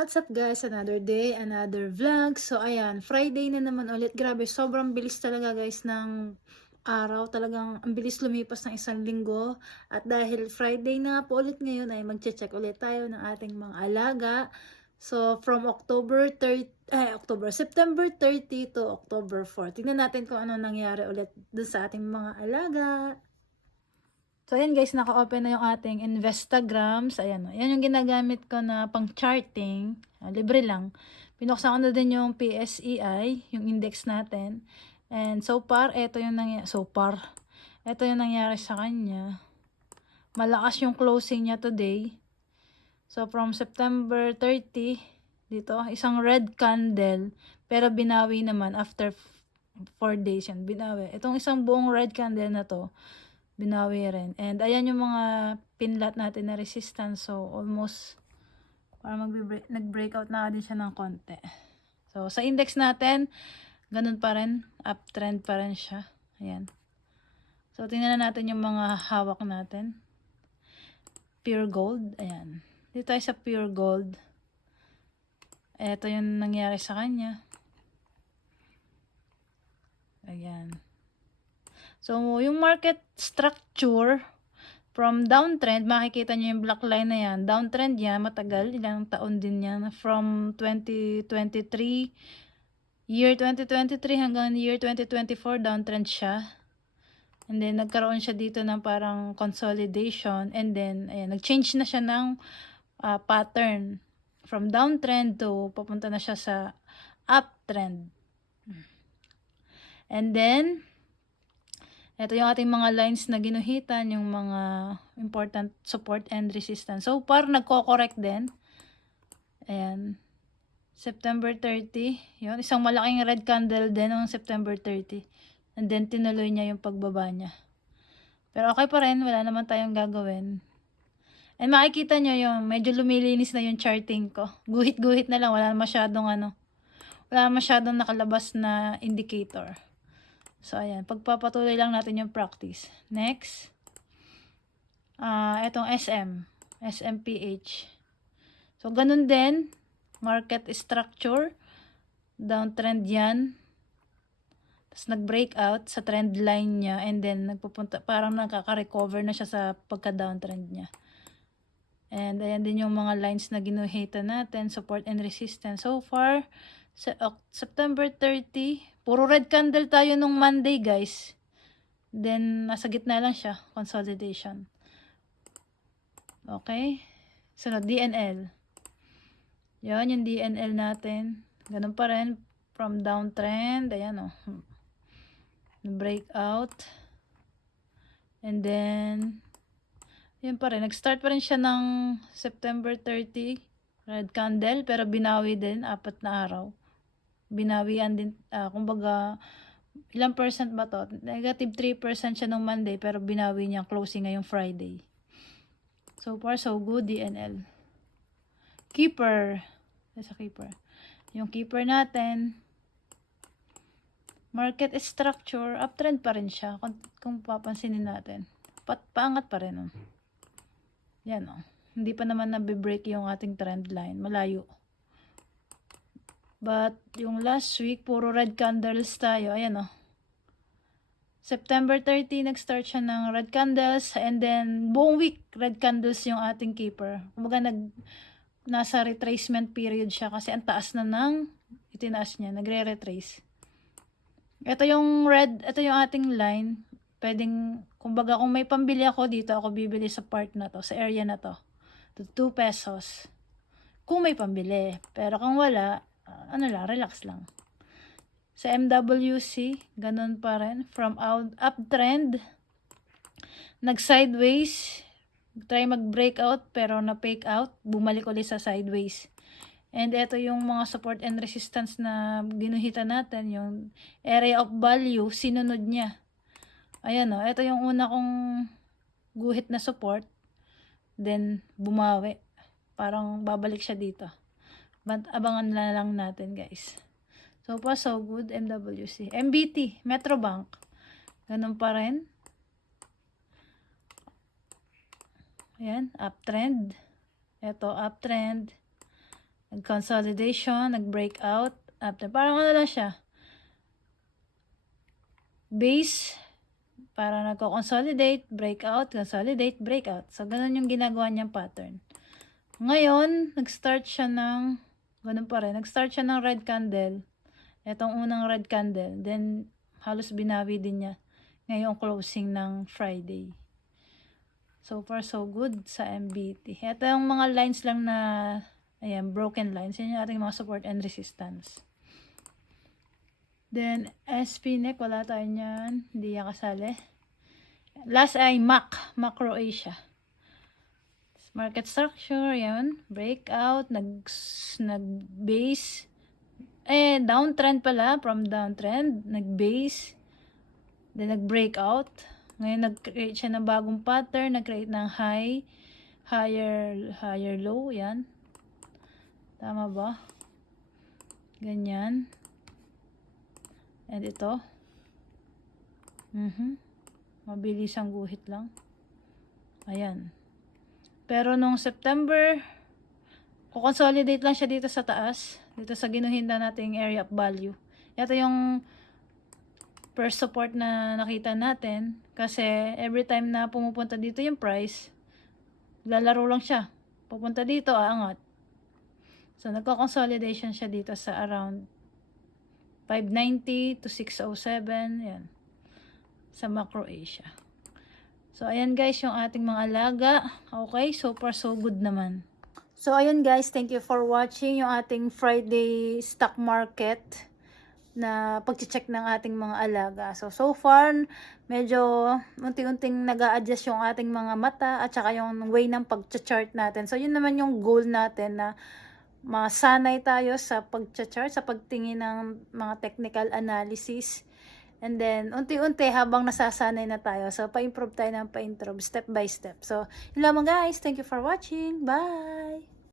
What's up guys? Another day, another vlog. So ayan, Friday na naman ulit. Grabe, sobrang bilis talaga guys ng araw. Talagang ang bilis lumipas ng isang linggo. At dahil Friday na po ulit ngayon ay magche-check ulit tayo ng ating mga alaga. So from October 30, eh, October, September 30 to October 4. Tingnan natin kung ano nangyari ulit dun sa ating mga alaga. So, ayan guys, naka-open na yung ating Investagrams. Ayan, oh. yan yung ginagamit ko na pang charting. Ah, libre lang. Pinuksan ko na din yung PSEI, yung index natin. And so far, ito yung nangyari. So far, ito yung nangyari sa kanya. Malakas yung closing niya today. So, from September 30, dito, isang red candle. Pero binawi naman after 4 days yan. Binawi. Itong isang buong red candle na to, binawi rin. And ayan yung mga pinlat natin na resistance. So, almost para nag-breakout na din siya ng konti. So, sa index natin, ganun pa rin. Uptrend pa rin siya. Ayan. So, tingnan na natin yung mga hawak natin. Pure gold. Ayan. Dito tayo sa pure gold. Ito yung nangyari sa kanya. Ayan. So, yung market structure, from downtrend, makikita nyo yung black line na yan. Downtrend yan, matagal, ilang taon din yan. From 2023, year 2023 hanggang year 2024, downtrend siya. And then, nagkaroon siya dito ng parang consolidation. And then, ayan, nag-change na siya ng uh, pattern. From downtrend to, papunta na siya sa uptrend. And then, ito yung ating mga lines na ginuhitan, yung mga important support and resistance. So, par nagko-correct din. Ayan. September 30. Yun, isang malaking red candle din noong September 30. And then, tinuloy niya yung pagbaba niya. Pero okay pa rin, wala naman tayong gagawin. And makikita nyo yung medyo lumilinis na yung charting ko. Guhit-guhit na lang, wala masyadong ano, wala masyadong nakalabas na indicator. So, ayan. Pagpapatuloy lang natin yung practice. Next. Uh, itong SM. SMPH. So, ganun din. Market structure. Downtrend yan. Tapos, nag-breakout sa trend line niya. And then, nagpupunta, parang nakaka-recover na siya sa pagka-downtrend niya. And, ayan din yung mga lines na ginuhita natin. Support and resistance. So far, sa September 30, Puro red candle tayo nung Monday, guys. Then, nasa gitna lang siya. Consolidation. Okay. Sunod, DNL. Yan, yung DNL natin. Ganun pa rin. From downtrend. Ayan. Oh. Breakout. And then, yun pa rin. Nag-start pa rin siya ng September 30. Red candle. Pero binawi din. Apat na araw binawian din, uh, kumbaga, ilang percent ba to? Negative 3% siya nung Monday, pero binawi niya closing ngayong Friday. So far, so good, DNL. Keeper. Sa keeper. Yung keeper natin, market structure, uptrend pa rin siya, kung, kung papansinin natin. Pat, paangat pa rin, oh. Yan, oh. Hindi pa naman nabibreak yung ating trend line. Malayo. But, yung last week, puro red candles tayo. Ayan o. Oh. September 30, nag-start siya ng red candles. And then, buong week, red candles yung ating keeper. Kumbaga, nag, nasa retracement period siya kasi ang taas na ng itinaas niya. Nagre-retrace. Ito yung red, ito yung ating line. Pwedeng, kumbaga, kung may pambili ako dito, ako bibili sa part na to, sa area na to. To 2 pesos. Kung may pambili. Pero kung wala, uh, ano lang, relax lang. Sa MWC, ganun pa rin. From out, uptrend, nag-sideways, try mag-breakout, pero na-fake out, bumalik ulit sa sideways. And ito yung mga support and resistance na ginuhitan natin, yung area of value, sinunod niya. Ayan o, oh, ito yung una kong guhit na support, then bumawi. Parang babalik siya dito. But abangan na lang natin guys. So far so good MWC. MBT, Metrobank. Ganun pa rin. Ayan, uptrend. Ito, uptrend. nag-consolidation, nag-breakout. After, parang ano lang siya. Base, para nagko-consolidate, breakout, consolidate, breakout. So, ganun yung ginagawa niyang pattern. Ngayon, nag-start siya ng, ganun pa rin, nag-start siya ng red candle. Itong unang red candle. Then, halos binawi din niya ngayong closing ng Friday. So far, so good sa MBT. Ito yung mga lines lang na, ayan, broken lines. Yan yung ating mga support and resistance. Then, SP neck, wala tayo niyan. Hindi yan kasali. Last ay MAC, Macro Asia. Market structure, yan. Breakout, nag, nag-base. Eh, downtrend pala, from downtrend, nag-base. Then, nag-breakout. Ngayon, nag-create siya ng bagong pattern, nag-create ng high, higher, higher low, yan. Tama ba? Ganyan. And ito. Mhm. Mabilis ang guhit lang. Ayan. Pero nung September, kukonsolidate lang siya dito sa taas. Dito sa ginuhinda nating area of value. Ito yung first support na nakita natin. Kasi every time na pumupunta dito yung price, lalaro lang siya. Pupunta dito, aangat. So, nagko-consolidation siya dito sa around 590 to 607. Yan. Sa Macro Asia. So, ayan guys, yung ating mga alaga. Okay, so far so good naman. So, ayan guys, thank you for watching yung ating Friday stock market na pag-check ng ating mga alaga. So, so far, medyo unti-unting nag adjust yung ating mga mata at saka yung way ng pag-chart natin. So, yun naman yung goal natin na masanay tayo sa pag-chart, sa pagtingin ng mga technical analysis. And then, unti-unti habang nasasanay na tayo. So, pa-improve tayo ng pa-improve, step by step. So, yun lamang guys. Thank you for watching. Bye!